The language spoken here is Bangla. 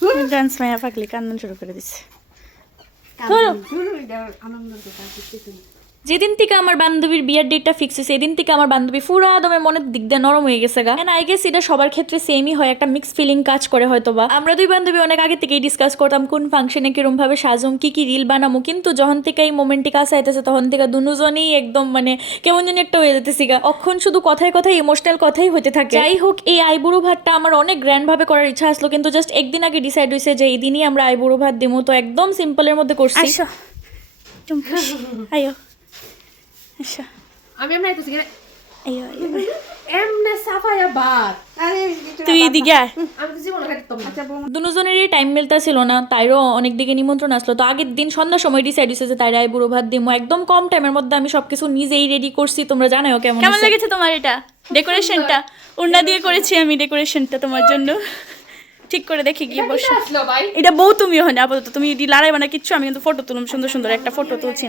ধর ডান্স মায়া পাগলি কান্না শুরু করে দিচ্ছে। যেদিন থেকে আমার বান্ধবীর বিয়ের ডেটটা ফিক্স হয়েছে সেদিন থেকে আমার বান্ধবী পুরা দমে মনের দিক দিয়ে নরম হয়ে গেছে গা। আই গেস এটা সবার ক্ষেত্রে সেমই হয়, একটা মিক্স ফিলিং কাজ করে হয়তো বা। আমরা দুই বান্ধবী অনেক আগে থেকেই ডিসকাস করতাম কোন ফাংশনে কিরম ভাবে সাজুম, কি কি রিল বানামো, কিন্তু যখন থেকে এই মোমেন্টটি কাছে আইতেছে তখন থেকে দুজনেই একদম মানে কেমন জানি একটা হয়ে যেতেছি গা। অখন শুধু কথায় কথায় ইমোশনাল কথাই হইতে থাকে। যাই হোক, এই আইবুড়ো ভাতটা আমার অনেক গ্র্যান্ড ভাবে করার ইচ্ছা আসলো, কিন্তু জাস্ট একদিন আগে ডিসাইড হয়েছে যে এই দিনই আমরা আইবুড়ো ভাত দিমু, তো একদম সিম্পলের মধ্যে করছি। আয়ো আচ্ছা আমি এমনি আইতেছি আয়ো এমনে সাফায়া বাত তুই এদিকে আয়। আমি তো জীবনে খাইতাম না। দুজনেরই টাইম মিলতা ছিল না, তাইরও অনেক দিকে নিমন্ত্রণ আসলো, তো আগের দিন সন্ধ্যার সময় ডিসাইড হয়েছে যে তাইরা বুড়ো ভাত দিমো। একদম কম টাইমের মধ্যে আমি সবকিছু নিজেই রেডি করছি, তোমরা জানাও কেমন লেগেছে তোমার এটা ডেকোরেশনটা। ওড়না দিয়ে করেছি আমি ডেকোরেশনটা তোমার জন্য। ঠিক করে দেখি গিয়ে বসে। আসলো ভাই এটা বউ তুমি হয় না আপাতত, তুমি এটি লড়াইবা না কিচ্ছু, আমি কিন্তু ফটো তুলুম, সুন্দর সুন্দর একটা ফটো তুলছি।